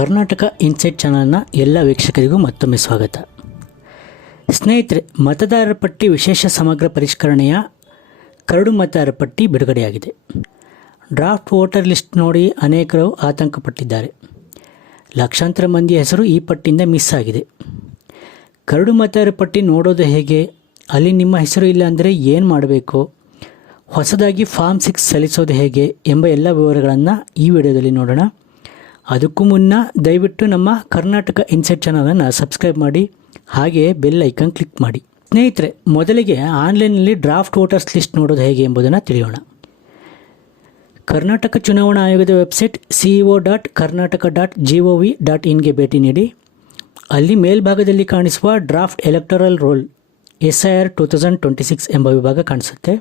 Karnataka insight ಚಾನಲ್ನ ಎಲ್ಲ ವೀಕ್ಷಕರಿಗೂ ಮತ್ತೊಮ್ಮೆ ಸ್ವಾಗತ. ಸ್ನೇಹಿತರೆ, ಮತದಾರರ ಪಟ್ಟಿ ವಿಶೇಷ ಸಮಗ್ರ ಪರಿಷ್ಕರಣೆಯ ಕರಡು ಮತದಾರರ ಪಟ್ಟಿ ಬಿಡುಗಡೆಯಾಗಿದೆ. ಡ್ರಾಫ್ಟ್ ವೋಟರ್ ಲಿಸ್ಟ್ ನೋಡಿ ಅನೇಕರು ಆತಂಕಪಟ್ಟಿದ್ದಾರೆ. ಲಕ್ಷಾಂತರ ಮಂದಿಯ ಹೆಸರು ಈ ಪಟ್ಟಿಯಿಂದ ಮಿಸ್ ಆಗಿದೆ. ಕರಡು ಮತದಾರರ ಪಟ್ಟಿ ನೋಡೋದು ಹೇಗೆ, ಅಲ್ಲಿ ನಿಮ್ಮ ಹೆಸರು ಇಲ್ಲ ಅಂದರೆ ಏನು ಮಾಡಬೇಕು, ಹೊಸದಾಗಿ ಫಾರ್ಮ್ 6 ಸಲ್ಲಿಸೋದು ಹೇಗೆ ಎಂಬ ಎಲ್ಲ ವಿವರಗಳನ್ನು ಈ ವಿಡಿಯೋದಲ್ಲಿ ನೋಡೋಣ. ಅದಕ್ಕೂ ಮುನ್ನ ದಯವಿಟ್ಟು ನಮ್ಮ ಕರ್ನಾಟಕ ಇನ್ಸೈಟ್ ಚಾನಲನ್ನು ಸಬ್ಸ್ಕ್ರೈಬ್ ಮಾಡಿ, ಹಾಗೆಯೇ ಬೆಲ್ ಐಕಾನ್ ಕ್ಲಿಕ್ ಮಾಡಿ. ಸ್ನೇಹಿತರೆ, ಮೊದಲಿಗೆ ಆನ್ಲೈನ್ನಲ್ಲಿ ಡ್ರಾಫ್ಟ್ ವೋಟರ್ಸ್ ಲಿಸ್ಟ್ ನೋಡೋದು ಹೇಗೆ ಎಂಬುದನ್ನು ತಿಳಿಯೋಣ. ಕರ್ನಾಟಕ ಚುನಾವಣಾ ಆಯೋಗದ ವೆಬ್ಸೈಟ್ ceo.karnataka.gov.in ಭೇಟಿ ನೀಡಿ. ಅಲ್ಲಿ ಮೇಲ್ಭಾಗದಲ್ಲಿ ಕಾಣಿಸುವ ಡ್ರಾಫ್ಟ್ ಎಲೆಕ್ಟರಲ್ ರೋಲ್ SIR 2026 ಎಂಬ ವಿಭಾಗ ಕಾಣಿಸುತ್ತೆ.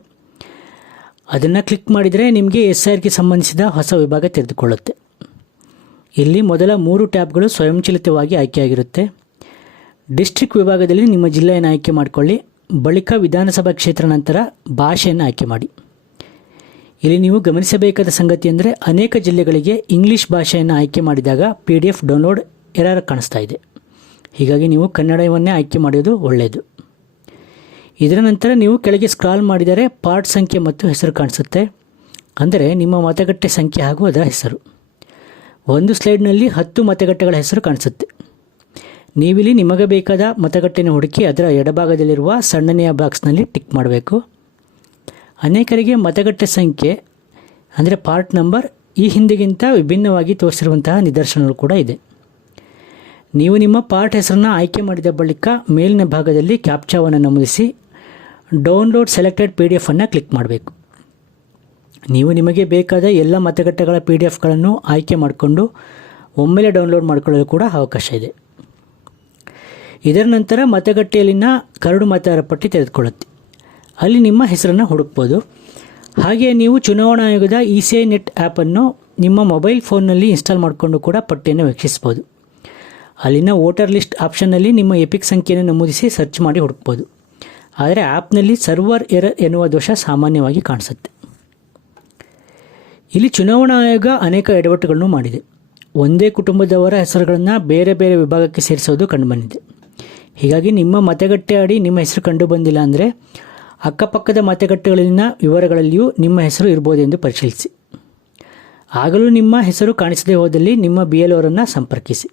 ಅದನ್ನು ಕ್ಲಿಕ್ ಮಾಡಿದರೆ ನಿಮಗೆ SIRಗೆ ಸಂಬಂಧಿಸಿದ ಹೊಸ ವಿಭಾಗ ತೆರೆದುಕೊಳ್ಳುತ್ತೆ. ಇಲ್ಲಿ ಮೊದಲ 3 ಟ್ಯಾಬ್ಗಳು ಸ್ವಯಂಚಾಲಿತವಾಗಿ ಆಯ್ಕೆಯಾಗಿರುತ್ತೆ. ಡಿಸ್ಟ್ರಿಕ್ಟ್ ವಿಭಾಗದಲ್ಲಿ ನಿಮ್ಮ ಜಿಲ್ಲೆಯನ್ನು ಆಯ್ಕೆ ಮಾಡಿಕೊಳ್ಳಿ. ಬಳಿಕ ವಿಧಾನಸಭಾ ಕ್ಷೇತ್ರ, ನಂತರ ಭಾಷೆಯನ್ನು ಆಯ್ಕೆ ಮಾಡಿ. ಇಲ್ಲಿ ನೀವು ಗಮನಿಸಬೇಕಾದ ಸಂಗತಿ ಅಂದರೆ ಅನೇಕ ಜಿಲ್ಲೆಗಳಿಗೆ ಇಂಗ್ಲೀಷ್ ಭಾಷೆಯನ್ನು ಆಯ್ಕೆ ಮಾಡಿದಾಗ PDF ಡೌನ್ಲೋಡ್ ಎರರ್ ಕಾಣಿಸ್ತಾ ಇದೆ. ಹೀಗಾಗಿ ನೀವು ಕನ್ನಡವನ್ನೇ ಆಯ್ಕೆ ಮಾಡೋದು ಒಳ್ಳೆಯದು. ಇದರ ನಂತರ ನೀವು ಕೆಳಗೆ ಸ್ಕ್ರಾಲ್ ಮಾಡಿದರೆ ಪಾರ್ಟ್ ಸಂಖ್ಯೆ ಮತ್ತು ಹೆಸರು ಕಾಣಿಸುತ್ತೆ, ಅಂದರೆ ನಿಮ್ಮ ಮತಗಟ್ಟೆ ಸಂಖ್ಯೆ ಹಾಗೂ ಅದರ ಹೆಸರು. ಒಂದು ಸ್ಲೈಡ್ನಲ್ಲಿ 10 ಮತಗಟ್ಟೆಗಳ ಹೆಸರು ಕಾಣಿಸುತ್ತೆ. ನೀವಿಲ್ಲಿ ನಿಮಗೆ ಬೇಕಾದ ಮತಗಟ್ಟೆಯನ್ನು ಹುಡುಕಿ ಅದರ ಎಡಭಾಗದಲ್ಲಿರುವ ಸಣ್ಣನೆಯ ಬಾಕ್ಸ್ನಲ್ಲಿ ಟಿಕ್ ಮಾಡಬೇಕು. ಅನೇಕರಿಗೆ ಮತಗಟ್ಟೆ ಸಂಖ್ಯೆ ಅಂದರೆ ಪಾರ್ಟ್ ನಂಬರ್ ಈ ಹಿಂದೆಗಿಂತ ವಿಭಿನ್ನವಾಗಿ ತೋರಿಸಿರುವಂತಹ ನಿದರ್ಶನಗಳು ಕೂಡ ಇದೆ. ನೀವು ನಿಮ್ಮ ಪಾರ್ಟ್ ಹೆಸರನ್ನು ಆಯ್ಕೆ ಮಾಡಿದ ಬಳಿಕ ಮೇಲಿನ ಭಾಗದಲ್ಲಿ ಕ್ಯಾಪ್ಚಾವನ್ನು ನಮೂದಿಸಿ ಡೌನ್ಲೋಡ್ ಸೆಲೆಕ್ಟೆಡ್ PDF ಅನ್ನು ಕ್ಲಿಕ್ ಮಾಡಬೇಕು. ನೀವು ನಿಮಗೆ ಬೇಕಾದ ಎಲ್ಲ ಮತಗಟ್ಟೆಗಳ PDFಗಳನ್ನು ಆಯ್ಕೆ ಮಾಡಿಕೊಂಡು ಒಮ್ಮೆಲೆ ಡೌನ್ಲೋಡ್ ಮಾಡಿಕೊಳ್ಳಲು ಕೂಡ ಅವಕಾಶ ಇದೆ. ಇದರ ನಂತರ ಮತಗಟ್ಟೆಯಲ್ಲಿನ ಕರಡು ಮತದಾರರ ಪಟ್ಟಿ ತೆರೆದುಕೊಳ್ಳುತ್ತೆ. ಅಲ್ಲಿ ನಿಮ್ಮ ಹೆಸರನ್ನು ಹುಡುಕ್ಬೋದು. ಹಾಗೆಯೇ ನೀವು ಚುನಾವಣಾ ಆಯೋಗದ ECI ನೆಟ್ ಆ್ಯಪನ್ನು ನಿಮ್ಮ ಮೊಬೈಲ್ ಫೋನ್ನಲ್ಲಿ ಇನ್ಸ್ಟಾಲ್ ಮಾಡಿಕೊಂಡು ಕೂಡ ಪಟ್ಟಿಯನ್ನು ವೀಕ್ಷಿಸ್ಬೋದು. ಅಲ್ಲಿನ ವೋಟರ್ ಲಿಸ್ಟ್ ಆಪ್ಷನ್ನಲ್ಲಿ ನಿಮ್ಮ ಎಪಿಕ್ ಸಂಖ್ಯೆಯನ್ನು ನಮೂದಿಸಿ ಸರ್ಚ್ ಮಾಡಿ ಹುಡುಕ್ಬೋದು. ಆದರೆ ಆ್ಯಪ್ನಲ್ಲಿ ಸರ್ವರ್ ಎರರ್ ಎನ್ನುವ ದೋಷ ಸಾಮಾನ್ಯವಾಗಿ ಕಾಣಿಸುತ್ತೆ. ಇಲ್ಲಿ ಚುನಾವಣಾ ಆಯೋಗ ಅನೇಕ ಎಡವಟ್ಟುಗಳನ್ನು ಮಾಡಿದೆ. ಒಂದೇ ಕುಟುಂಬದವರ ಹೆಸರುಗಳನ್ನು ಬೇರೆ ಬೇರೆ ವಿಭಾಗಕ್ಕೆ ಸೇರಿಸೋದು ಕಂಡುಬಂದಿದೆ. ಹೀಗಾಗಿ ನಿಮ್ಮ ಮತಗಟ್ಟೆ ಅಡಿ ನಿಮ್ಮ ಹೆಸರು ಕಂಡು ಬಂದಿಲ್ಲ ಅಂದರೆ ಅಕ್ಕಪಕ್ಕದ ಮತಗಟ್ಟೆಗಳಲ್ಲಿನ ವಿವರಗಳಲ್ಲಿಯೂ ನಿಮ್ಮ ಹೆಸರು ಇರ್ಬೋದೆಂದು ಪರಿಶೀಲಿಸಿ. ಆಗಲೂ ನಿಮ್ಮ ಹೆಸರು ಕಾಣಿಸದೇ ಹೋದಲ್ಲಿ ನಿಮ್ಮ BLOರನ್ನು ಸಂಪರ್ಕಿಸಿ.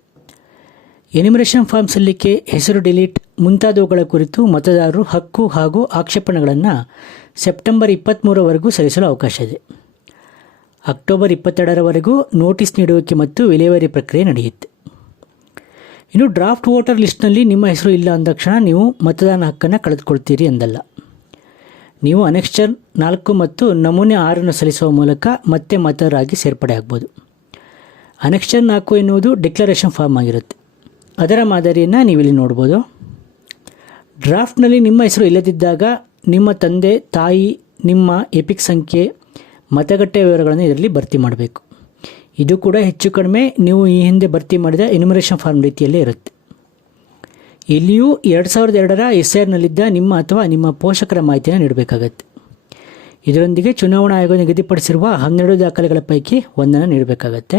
ಎನ್ಯುಮರೇಷನ್ ಫಾರ್ಮ್ ಸಲ್ಲಿಕೆ, ಹೆಸರು ಡಿಲೀಟ್ ಮುಂತಾದವುಗಳ ಕುರಿತು ಮತದಾರರು ಹಕ್ಕು ಹಾಗೂ ಆಕ್ಷೇಪಣೆಗಳನ್ನು ಸೆಪ್ಟೆಂಬರ್ 23ರವರೆಗೂ ಸಲ್ಲಿಸಲು ಅವಕಾಶ ಇದೆ. ಅಕ್ಟೋಬರ್ 22ರವರೆಗೂ ನೋಟಿಸ್ ನೀಡುವಿಕೆ ಮತ್ತು ವಿಲೇವಾರಿ ಪ್ರಕ್ರಿಯೆ ನಡೆಯುತ್ತೆ. ಇನ್ನು ಡ್ರಾಫ್ಟ್ ವೋಟರ್ ಲಿಸ್ಟ್ನಲ್ಲಿ ನಿಮ್ಮ ಹೆಸರು ಇಲ್ಲ ಅಂದಾಕ್ಷಣ ನೀವು ಮತದಾನ ಹಕ್ಕನ್ನು ಕಳೆದುಕೊಳ್ತೀರಿ ಎಂದಲ್ಲ. ನೀವು ಅನೆಕ್ಸ್ಚರ್ 4 ಮತ್ತು ನಮೂನೆ 6 ಸಲ್ಲಿಸುವ ಮೂಲಕ ಮತ್ತೆ ಮತದಾರರಾಗಿ ಸೇರ್ಪಡೆ ಆಗ್ಬೋದು. ಅನೆಕ್ಸ್ಚರ್ 4 ಎನ್ನುವುದು ಡಿಕ್ಲರೇಷನ್ ಫಾರ್ಮ್ ಆಗಿರುತ್ತೆ. ಅದರ ಮಾದರಿಯನ್ನು ನೀವಿಲ್ಲಿ ನೋಡ್ಬೋದು. ಡ್ರಾಫ್ಟ್ನಲ್ಲಿ ನಿಮ್ಮ ಹೆಸರು ಇಲ್ಲದಿದ್ದಾಗ ನಿಮ್ಮ ತಂದೆ ತಾಯಿ, ನಿಮ್ಮ ಎಪಿಕ್ ಸಂಖ್ಯೆ, ಮತಗಟ್ಟೆ ವಿವರಗಳನ್ನು ಇದರಲ್ಲಿ ಭರ್ತಿ ಮಾಡಬೇಕು. ಇದು ಕೂಡ ಹೆಚ್ಚು ಕಡಿಮೆ ನೀವು ಈ ಹಿಂದೆ ಭರ್ತಿ ಮಾಡಿದ ಎನ್ಯುಮರೇಷನ್ ಫಾರ್ಮ್ ರೀತಿಯಲ್ಲೇ ಇರುತ್ತೆ. ಇಲ್ಲಿಯೂ 2002ರ SIRನಲ್ಲಿದ್ದ ನಿಮ್ಮ ಅಥವಾ ನಿಮ್ಮ ಪೋಷಕರ ಮಾಹಿತಿಯನ್ನು ನೀಡಬೇಕಾಗತ್ತೆ. ಇದರೊಂದಿಗೆ ಚುನಾವಣಾ ಆಯೋಗ ನಿಗದಿಪಡಿಸಿರುವ 12 ದಾಖಲೆಗಳ ಪೈಕಿ ಒಂದನ್ನು ನೀಡಬೇಕಾಗತ್ತೆ.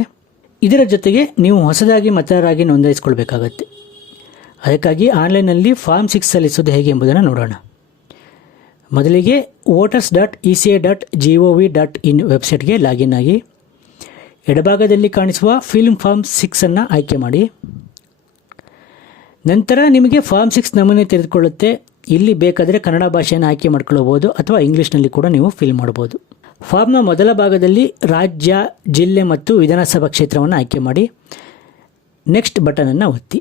ಇದರ ಜೊತೆಗೆ ನೀವು ಹೊಸದಾಗಿ ಮತದಾರರಾಗಿ ನೋಂದಾಯಿಸಿಕೊಳ್ಬೇಕಾಗತ್ತೆ. ಅದಕ್ಕಾಗಿ ಆನ್ಲೈನ್ನಲ್ಲಿ ಫಾರ್ಮ್ 6 ಸಲ್ಲಿಸೋದು ಹೇಗೆ ಎಂಬುದನ್ನು ನೋಡೋಣ. ಮೊದಲಿಗೆ voters.eci.gov.in ವೆಬ್ಸೈಟ್ಗೆ ಲಾಗಿನ್ ಆಗಿ ಎಡಭಾಗದಲ್ಲಿ ಕಾಣಿಸುವ ಫಿಲ್ಮ್ ಫಾರ್ಮ್ 6 ಆಯ್ಕೆ ಮಾಡಿ. ನಂತರ ನಿಮಗೆ ಫಾರ್ಮ್ 6 ನಮೂನೆ ತೆರೆದುಕೊಳ್ಳುತ್ತೆ. ಇಲ್ಲಿ ಬೇಕಾದರೆ ಕನ್ನಡ ಭಾಷೆಯನ್ನು ಆಯ್ಕೆ ಮಾಡ್ಕೊಳ್ಳಬಹುದು ಅಥವಾ ಇಂಗ್ಲೀಷ್ನಲ್ಲಿ ಕೂಡ ನೀವು ಫಿಲ್ ಮಾಡ್ಬೋದು. ಫಾರ್ಮ್ನ ಮೊದಲ ಭಾಗದಲ್ಲಿ ರಾಜ್ಯ, ಜಿಲ್ಲೆ ಮತ್ತು ವಿಧಾನಸಭಾ ಕ್ಷೇತ್ರವನ್ನು ಆಯ್ಕೆ ಮಾಡಿ ನೆಕ್ಸ್ಟ್ ಬಟನನ್ನು ಒತ್ತಿ.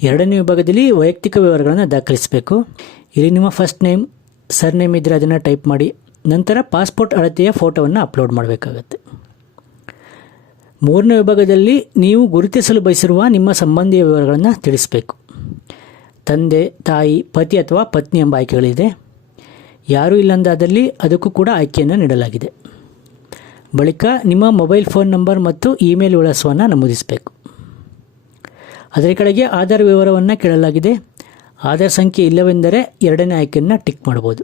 ಎರಡನೇ ವಿಭಾಗದಲ್ಲಿ ವೈಯಕ್ತಿಕ ವಿವರಗಳನ್ನು ದಾಖಲಿಸಬೇಕು. ಇಲ್ಲಿ ನಿಮ್ಮ ಫಸ್ಟ್ ನೇಮ್, ಸರ್ನೇಮ್ ಇದ್ದರೆ ಅದನ್ನು ಟೈಪ್ ಮಾಡಿ. ನಂತರ ಪಾಸ್ಪೋರ್ಟ್ ಅಳತೆಯ ಫೋಟೋವನ್ನು ಅಪ್ಲೋಡ್ ಮಾಡಬೇಕಾಗತ್ತೆ. ಮೂರನೇ ವಿಭಾಗದಲ್ಲಿ ನೀವು ಗುರುತಿಸಲು ಬಯಸಿರುವ ನಿಮ್ಮ ಸಂಬಂಧಿಯ ವಿವರಗಳನ್ನು ತಿಳಿಸಬೇಕು. ತಂದೆ, ತಾಯಿ, ಪತಿ ಅಥವಾ ಪತ್ನಿ ಎಂಬ ಆಯ್ಕೆಗಳಿದೆ. ಯಾರೂ ಇಲ್ಲಂದಾದಲ್ಲಿ ಅದಕ್ಕೂ ಕೂಡ ಆಯ್ಕೆಯನ್ನು ನೀಡಲಾಗಿದೆ. ಬಳಿಕ ನಿಮ್ಮ ಮೊಬೈಲ್ ಫೋನ್ ನಂಬರ್ ಮತ್ತು ಇಮೇಲ್ ವಿಳಾಸವನ್ನು ನಮೂದಿಸಬೇಕು. ಅದರ ಕೆಳಗೆ ಆಧಾರ್ ವಿವರವನ್ನು ಕೇಳಲಾಗಿದೆ. ಆಧಾರ್ ಸಂಖ್ಯೆ ಇಲ್ಲವೆಂದರೆ ಎರಡನೇ ಆಯ್ಕೆಯನ್ನು ಟಿಕ್ ಮಾಡ್ಬೋದು.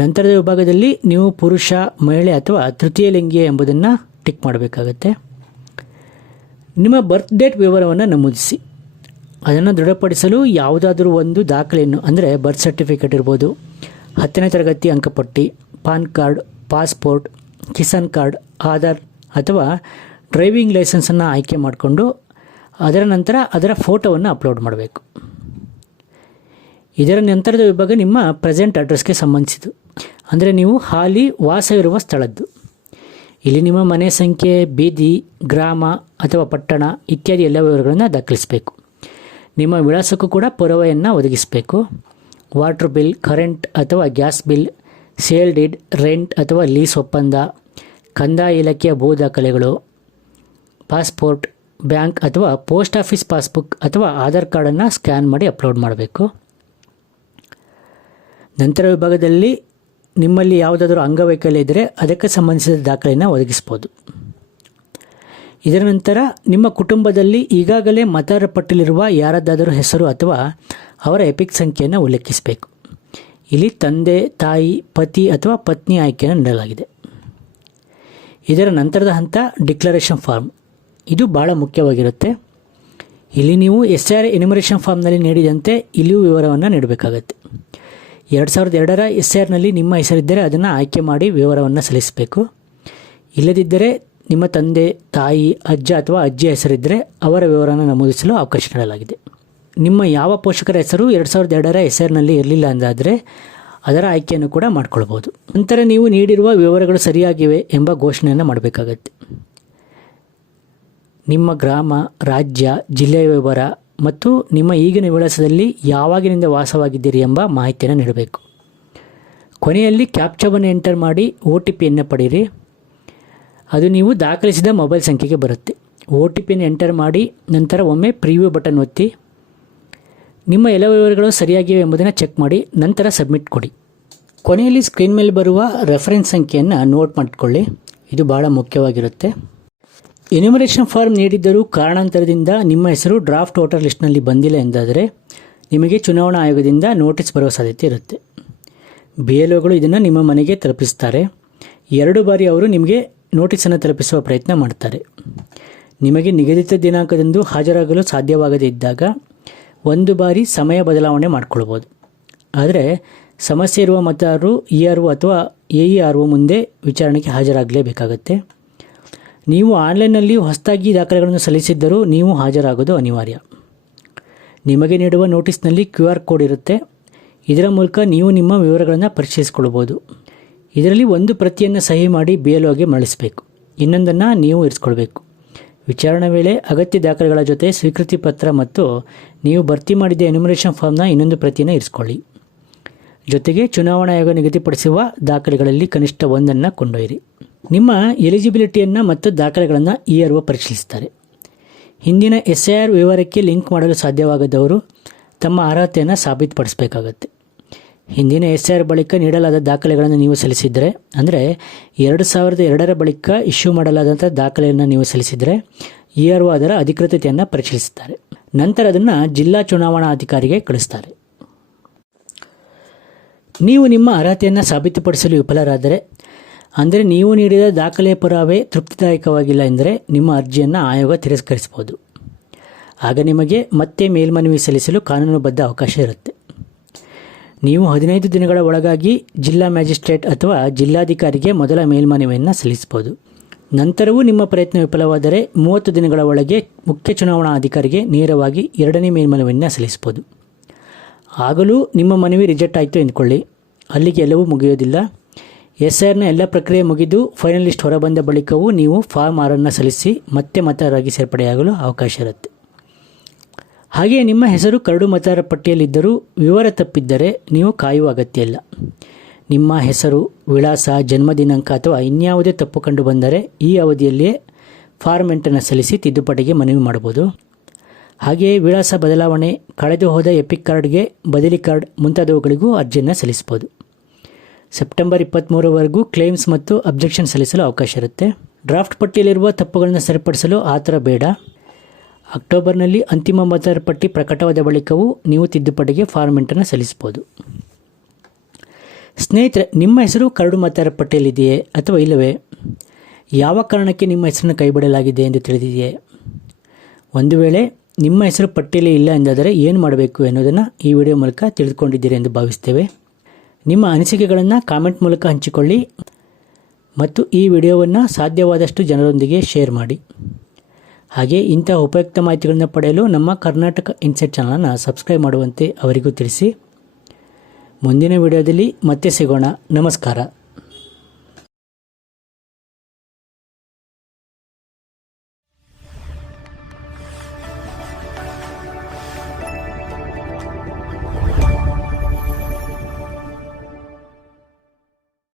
ನಂತರದ ವಿಭಾಗದಲ್ಲಿ ನೀವು ಪುರುಷ, ಮಹಿಳೆ ಅಥವಾ ತೃತೀಯ ಲಿಂಗಿಯ ಎಂಬುದನ್ನು ಟಿಕ್ ಮಾಡಬೇಕಾಗತ್ತೆ. ನಿಮ್ಮ ಬರ್ತ್ ಡೇಟ್ ವಿವರವನ್ನು ನಮೂದಿಸಿ. ಅದನ್ನು ದೃಢಪಡಿಸಲು ಯಾವುದಾದ್ರೂ ಒಂದು ದಾಖಲೆಯನ್ನು, ಅಂದರೆ ಬರ್ತ್ ಸರ್ಟಿಫಿಕೇಟ್ ಇರ್ಬೋದು, 10ನೇ ತರಗತಿ ಅಂಕಪಟ್ಟಿ, PAN card, passport, Kisan card, Aadhaar ಅಥವಾ ಡ್ರೈವಿಂಗ್ ಲೈಸೆನ್ಸನ್ನು ಆಯ್ಕೆ ಮಾಡಿಕೊಂಡು ಅದರ ನಂತರ ಅದರ ಫೋಟೋವನ್ನು ಅಪ್ಲೋಡ್ ಮಾಡಬೇಕು. ಇದರ ನಂತರದ ವಿಭಾಗ ನಿಮ್ಮ ಪ್ರೆಸೆಂಟ್ ಅಡ್ರೆಸ್ಗೆ ಸಂಬಂಧಿಸಿತು, ಅಂದರೆ ನೀವು ಹಾಲಿ ವಾಸವಿರುವ ಸ್ಥಳದ್ದು. ಇಲ್ಲಿ ನಿಮ್ಮ ಮನೆ ಸಂಖ್ಯೆ, ಬೀದಿ, ಗ್ರಾಮ ಅಥವಾ ಪಟ್ಟಣ ಇತ್ಯಾದಿ ಎಲ್ಲ ವಿವರಗಳನ್ನು ದಾಖಲಿಸಬೇಕು. ನಿಮ್ಮ ವಿಳಾಸಕ್ಕೂ ಕೂಡ ಪುರಾವೆಯನ್ನು ಒದಗಿಸಬೇಕು. ವಾಟರ್ ಬಿಲ್, ಕರೆಂಟ್ ಅಥವಾ gas bill, sale deed, rent ಅಥವಾ ಲೀಸ್ ಒಪ್ಪಂದ, ಕಂದಾಯ ಇಲಾಖೆಯ ಭೂ ದಾಖಲೆಗಳು, ಪಾಸ್ಪೋರ್ಟ್, ಬ್ಯಾಂಕ್ ಅಥವಾ ಪೋಸ್ಟ್ ಆಫೀಸ್ ಪಾಸ್ಬುಕ್ ಅಥವಾ ಆಧಾರ್ ಕಾರ್ಡನ್ನು ಸ್ಕ್ಯಾನ್ ಮಾಡಿ ಅಪ್ಲೋಡ್ ಮಾಡಬೇಕು. ನಂತರ ವಿಭಾಗದಲ್ಲಿ ನಿಮ್ಮಲ್ಲಿ ಯಾವುದಾದ್ರೂ ಅಂಗವೈಕಲ್ಯ ಇದ್ದರೆ ಅದಕ್ಕೆ ಸಂಬಂಧಿಸಿದ ದಾಖಲೆಯನ್ನು ಒದಗಿಸ್ಬೋದು. ಇದರ ನಂತರ ನಿಮ್ಮ ಕುಟುಂಬದಲ್ಲಿ ಈಗಾಗಲೇ ಮತದಾರರ ಪಟ್ಟಿಯಲ್ಲಿರುವ ಯಾರದ್ದಾದರೂ ಹೆಸರು ಅಥವಾ ಅವರ ಎಪಿಕ್ ಸಂಖ್ಯೆಯನ್ನು ಉಲ್ಲೇಖಿಸಬೇಕು. ಇಲ್ಲಿ ತಂದೆ, ತಾಯಿ, ಪತಿ ಅಥವಾ ಪತ್ನಿ ಆಯ್ಕೆಯನ್ನು ನೀಡಲಾಗಿದೆ. ಇದರ ನಂತರದ ಹಂತ ಡಿಕ್ಲರೇಷನ್ ಫಾರ್ಮ್. ಇದು ಭಾಳ ಮುಖ್ಯವಾಗಿರುತ್ತೆ. ಇಲ್ಲಿ ನೀವು SIR ಎನ್ಯುಮರೇಷನ್ ಫಾರ್ಮ್ನಲ್ಲಿ ನೀಡಿದಂತೆ ಇಲ್ಲಿಯೂ ವಿವರವನ್ನು ನೀಡಬೇಕಾಗತ್ತೆ. 2002ರ SIRನಲ್ಲಿ ನಿಮ್ಮ ಹೆಸರಿದ್ದರೆ ಅದನ್ನು ಆಯ್ಕೆ ಮಾಡಿ ವಿವರವನ್ನು ಸಲ್ಲಿಸಬೇಕು. ಇಲ್ಲದಿದ್ದರೆ ನಿಮ್ಮ ತಂದೆ, ತಾಯಿ, ಅಜ್ಜ ಅಥವಾ ಅಜ್ಜಿಯ ಹೆಸರಿದ್ದರೆ ಅವರ ವಿವರವನ್ನು ನಮೂದಿಸಲು ಅವಕಾಶ ನೀಡಲಾಗಿದೆ. ನಿಮ್ಮ ಯಾವ ಪೋಷಕರ ಹೆಸರು 2002ರ SIRನಲ್ಲಿ ಇರಲಿಲ್ಲ ಅಂದಾದರೆ ಅದರ ಆಯ್ಕೆಯನ್ನು ಕೂಡ ಮಾಡಿಕೊಳ್ಬೋದು. ನಂತರ ನೀವು ನೀಡಿರುವ ವಿವರಗಳು ಸರಿಯಾಗಿವೆ ಎಂಬ ಘೋಷಣೆಯನ್ನು ಮಾಡಬೇಕಾಗತ್ತೆ. ನಿಮ್ಮ ಗ್ರಾಮ, ರಾಜ್ಯ, ಜಿಲ್ಲೆಯ ವಿವರ ಮತ್ತು ನಿಮ್ಮ ಈಗಿನ ವಿಳಾಸದಲ್ಲಿ ಯಾವಾಗಿನಿಂದ ವಾಸವಾಗಿದ್ದೀರಿ ಎಂಬ ಮಾಹಿತಿಯನ್ನು ನೀಡಬೇಕು. ಕೊನೆಯಲ್ಲಿ ಕ್ಯಾಪ್ಚಾವನ್ನು ಎಂಟರ್ ಮಾಡಿ OTPಯನ್ನು ಪಡೆಯಿರಿ. ಅದು ನೀವು ದಾಖಲಿಸಿದ ಮೊಬೈಲ್ ಸಂಖ್ಯೆಗೆ ಬರುತ್ತೆ. OTPಯನ್ನು ಎಂಟರ್ ಮಾಡಿ ನಂತರ ಒಮ್ಮೆ ಪ್ರಿವ್ಯೂ ಬಟನ್ ಒತ್ತಿ. ನಿಮ್ಮ ಎಲ್ಲ ವಿವರಗಳು ಸರಿಯಾಗಿವೆ ಎಂಬುದನ್ನು ಚೆಕ್ ಮಾಡಿ ನಂತರ ಸಬ್ಮಿಟ್ ಕೊಡಿ. ಕೊನೆಯಲ್ಲಿ ಸ್ಕ್ರೀನ್ ಮೇಲೆ ಬರುವ ರೆಫರೆನ್ಸ್ ಸಂಖ್ಯೆಯನ್ನು ನೋಟ್ ಮಾಡಿಕೊಳ್ಳಿ. ಇದು ಭಾಳ ಮುಖ್ಯವಾಗಿರುತ್ತೆ. ಎನ್ಯುಮರೇಷನ್ ಫಾರ್ಮ್ ನೀಡಿದ್ದರೂ ಕಾರಣಾಂತರದಿಂದ ನಿಮ್ಮ ಹೆಸರು ಡ್ರಾಫ್ಟ್ ವೋಟರ್ ಲಿಸ್ಟ್ನಲ್ಲಿ ಬಂದಿಲ್ಲ ಎಂದಾದರೆ ನಿಮಗೆ ಚುನಾವಣಾ ಆಯೋಗದಿಂದ ನೋಟಿಸ್ ಬರುವ ಸಾಧ್ಯತೆ ಇರುತ್ತೆ. BLOಗಳು ಇದನ್ನು ನಿಮ್ಮ ಮನೆಗೆ ತಲುಪಿಸ್ತಾರೆ. 2 ಬಾರಿ ಅವರು ನಿಮಗೆ ನೋಟಿಸನ್ನು ತಲುಪಿಸುವ ಪ್ರಯತ್ನ ಮಾಡ್ತಾರೆ. ನಿಮಗೆ ನಿಗದಿತ ದಿನಾಂಕದಂದು ಹಾಜರಾಗಲು ಸಾಧ್ಯವಾಗದೇ ಇದ್ದಾಗ 1 ಬಾರಿ ಸಮಯ ಬದಲಾವಣೆ ಮಾಡಿಕೊಳ್ಬೋದು. ಆದರೆ ಸಮಸ್ಯೆ ಇರುವ ಮತದಾರರು ERO ಅಥವಾ AERO ಮುಂದೆ ವಿಚಾರಣೆಗೆ ಹಾಜರಾಗಲೇಬೇಕಾಗತ್ತೆ. ನೀವು ಆನ್ಲೈನ್ನಲ್ಲಿ ಹೊಸದಾಗಿ ದಾಖಲೆಗಳನ್ನು ಸಲ್ಲಿಸಿದ್ದರೂ ನೀವು ಹಾಜರಾಗೋದು ಅನಿವಾರ್ಯ. ನಿಮಗೆ ನೀಡುವ ನೋಟಿಸ್ನಲ್ಲಿ QR ಕೋಡ್ ಇರುತ್ತೆ. ಇದರ ಮೂಲಕ ನೀವು ನಿಮ್ಮ ವಿವರಗಳನ್ನು ಪರಿಶೀಲಿಸಿಕೊಳ್ಬೋದು. ಇದರಲ್ಲಿ ಒಂದು ಪ್ರತಿಯನ್ನು ಸಹಿ ಮಾಡಿ BLOಗೆ ಮರಳಿಸಬೇಕು. ಇನ್ನೊಂದನ್ನು ನೀವು ಇರಿಸ್ಕೊಳ್ಬೇಕು. ವಿಚಾರಣೆ ವೇಳೆ ಅಗತ್ಯ ದಾಖಲೆಗಳ ಜೊತೆ ಸ್ವೀಕೃತಿ ಪತ್ರ ಮತ್ತು ನೀವು ಭರ್ತಿ ಮಾಡಿದ ಎನ್ಯುಮರೇಷನ್ ಫಾರ್ಮ್ನ ಇನ್ನೊಂದು ಪ್ರತಿಯನ್ನು ಇರಿಸ್ಕೊಳ್ಳಿ. ಜೊತೆಗೆ ಚುನಾವಣಾ ಆಯೋಗ ನಿಗದಿಪಡಿಸುವ ದಾಖಲೆಗಳಲ್ಲಿ ಕನಿಷ್ಠ ಒಂದನ್ನು ಕೊಂಡೊಯ್ಯಿರಿ. ನಿಮ್ಮ ಎಲಿಜಿಬಿಲಿಟಿಯನ್ನು ಮತ್ತು ದಾಖಲೆಗಳನ್ನು ERO ಪರಿಶೀಲಿಸ್ತಾರೆ. ಹಿಂದಿನ SIR ವಿವರಕ್ಕೆ ಲಿಂಕ್ ಮಾಡಲು ಸಾಧ್ಯವಾಗದವರು ತಮ್ಮ ಅರ್ಹತೆಯನ್ನು ಸಾಬೀತುಪಡಿಸಬೇಕಾಗತ್ತೆ. ಹಿಂದಿನ SIR ಬಳಿಕ ನೀಡಲಾದ ದಾಖಲೆಗಳನ್ನು ನೀವು ಸಲ್ಲಿಸಿದರೆ, ಅಂದರೆ 2002ರ ಬಳಿಕ ಇಶ್ಯೂ ಮಾಡಲಾದಂಥ ದಾಖಲೆಯನ್ನು ನೀವು ಸಲ್ಲಿಸಿದರೆ ERO ಅದರ ಅಧಿಕೃತತೆಯನ್ನು ಪರಿಶೀಲಿಸುತ್ತಾರೆ. ನಂತರ ಅದನ್ನು ಜಿಲ್ಲಾ ಚುನಾವಣಾ ಅಧಿಕಾರಿಗೆ ಕಳಿಸ್ತಾರೆ. ನೀವು ನಿಮ್ಮ ಅರ್ಹತೆಯನ್ನು ಸಾಬೀತುಪಡಿಸಲು ವಿಫಲರಾದರೆ, ಅಂದರೆ ನೀವು ನೀಡಿದ ದಾಖಲೆ ಪುರಾವೆ ತೃಪ್ತಿದಾಯಕವಾಗಿಲ್ಲ ಎಂದರೆ ನಿಮ್ಮ ಅರ್ಜಿಯನ್ನು ಆಯೋಗ ತಿರಸ್ಕರಿಸಬಹುದು. ಆಗ ನಿಮಗೆ ಮತ್ತೆ ಮೇಲ್ಮನವಿ ಸಲ್ಲಿಸಲು ಕಾನೂನುಬದ್ಧ ಅವಕಾಶ ಇರುತ್ತೆ. ನೀವು 15 ದಿನಗಳ ಒಳಗಾಗಿ ಜಿಲ್ಲಾ ಮ್ಯಾಜಿಸ್ಟ್ರೇಟ್ ಅಥವಾ ಜಿಲ್ಲಾಧಿಕಾರಿಗೆ ಮೊದಲ ಮೇಲ್ಮನವಿಯನ್ನು ಸಲ್ಲಿಸಬಹುದು. ನಂತರವೂ ನಿಮ್ಮ ಪ್ರಯತ್ನ ವಿಫಲವಾದರೆ 30 ದಿನಗಳ ಒಳಗೆ ಮುಖ್ಯ ಚುನಾವಣಾ ಅಧಿಕಾರಿಗೆ ನೇರವಾಗಿ 2ನೇ ಮೇಲ್ಮನವಿಯನ್ನು ಸಲ್ಲಿಸಬಹುದು. ಆಗಲೂ ನಿಮ್ಮ ಮನವಿ ರಿಜೆಕ್ಟ್ ಆಯಿತು ಎಂದುಕೊಳ್ಳಿ, ಅಲ್ಲಿಗೆ ಎಲ್ಲವೂ ಮುಗಿಯೋದಿಲ್ಲ. SIRನ ಎಲ್ಲ ಪ್ರಕ್ರಿಯೆ ಮುಗಿದು ಫೈನಲ್ ಲಿಸ್ಟ್ ಹೊರಬಂದ ಬಳಿಕವೂ ನೀವು ಫಾರ್ಮ್ 6ಅನ್ನು ಸಲ್ಲಿಸಿ ಮತ್ತೆ ಮತದಾರರಾಗಿ ಸೇರ್ಪಡೆಯಾಗಲು ಅವಕಾಶ ಇರುತ್ತೆ. ಹಾಗೆಯೇ ನಿಮ್ಮ ಹೆಸರು ಕರಡು ಮತದಾರರ ಪಟ್ಟಿಯಲ್ಲಿದ್ದರೂ ವಿವರ ತಪ್ಪಿದ್ದರೆ ನೀವು ಕಾಯುವ ಅಗತ್ಯ ಇಲ್ಲ. ನಿಮ್ಮ ಹೆಸರು, ವಿಳಾಸ, ಜನ್ಮ ದಿನಾಂಕ ಅಥವಾ ಇನ್ಯಾವುದೇ ತಪ್ಪು ಕಂಡು ಬಂದರೆ ಈ ಅವಧಿಯಲ್ಲಿಯೇ ಫಾರ್ಮ್ 8ಅನ್ನು ಸಲ್ಲಿಸಿ ತಿದ್ದುಪಡಿಗೆ ಮನವಿ ಮಾಡಬಹುದು. ಹಾಗೆಯೇ ವಿಳಾಸ ಬದಲಾವಣೆ, ಕಳೆದು ಹೋದ ಎಪಿಕ್ ಕಾರ್ಡ್ಗೆ ಬದಲಿ ಕಾರ್ಡ್ ಮುಂತಾದವುಗಳಿಗೂ ಅರ್ಜಿಯನ್ನು ಸಲ್ಲಿಸಬಹುದು. ಸೆಪ್ಟೆಂಬರ್ 23ರವರೆಗೂ ಕ್ಲೇಮ್ಸ್ ಮತ್ತು ಅಬ್ಜೆಕ್ಷನ್ ಸಲ್ಲಿಸಲು ಅವಕಾಶ ಇರುತ್ತೆ. ಡ್ರಾಫ್ಟ್ ಪಟ್ಟಿಯಲ್ಲಿರುವ ತಪ್ಪುಗಳನ್ನು ಸರಿಪಡಿಸಲು ಆ ಥರ ಬೇಡ. ಅಕ್ಟೋಬರ್ನಲ್ಲಿ ಅಂತಿಮ ಮತದಾರರ ಪಟ್ಟಿ ಪ್ರಕಟವಾದ ಬಳಿಕವೂ ನೀವು ತಿದ್ದುಪಡಿಗೆ ಫಾರ್ಮ್ 8ಅನ್ನು ಸಲ್ಲಿಸಬಹುದು. ಸ್ನೇಹಿತರೆ, ನಿಮ್ಮ ಹೆಸರು ಕರಡು ಮತದಾರರ ಪಟ್ಟಿಯಲ್ಲಿದೆಯೇ ಅಥವಾ ಇಲ್ಲವೇ? ಯಾವ ಕಾರಣಕ್ಕೆ ನಿಮ್ಮ ಹೆಸರನ್ನು ಕೈಬಿಡಲಾಗಿದೆ ಎಂದು ತಿಳಿದಿದೆಯೇ? ಒಂದು ವೇಳೆ ನಿಮ್ಮ ಹೆಸರು ಪಟ್ಟಿಯಲ್ಲಿ ಇಲ್ಲ ಎಂದಾದರೆ ಏನು ಮಾಡಬೇಕು ಎನ್ನುವುದನ್ನು ಈ ವಿಡಿಯೋ ಮೂಲಕ ತಿಳಿದುಕೊಂಡಿದ್ದೀರಿ ಎಂದು ಭಾವಿಸ್ತೇವೆ. ನಿಮ್ಮ ಅನಿಸಿಕೆಗಳನ್ನು ಕಾಮೆಂಟ್ ಮೂಲಕ ಹಂಚಿಕೊಳ್ಳಿ ಮತ್ತು ಈ ವಿಡಿಯೋವನ್ನು ಸಾಧ್ಯವಾದಷ್ಟು ಜನರೊಂದಿಗೆ ಶೇರ್ ಮಾಡಿ. ಹಾಗೆ ಇಂಥ ಉಪಯುಕ್ತ ಮಾಹಿತಿಗಳನ್ನು ಪಡೆಯಲು ನಮ್ಮ ಕರ್ನಾಟಕ ಇನ್ಸೈಟ್ ಚಾನಲನ್ನು ಸಬ್ಸ್ಕ್ರೈಬ್ ಮಾಡುವಂತೆ ಅವರಿಗೂ ತಿಳಿಸಿ. ಮುಂದಿನ ವಿಡಿಯೋದಲ್ಲಿ ಮತ್ತೆ ಸಿಗೋಣ. ನಮಸ್ಕಾರ.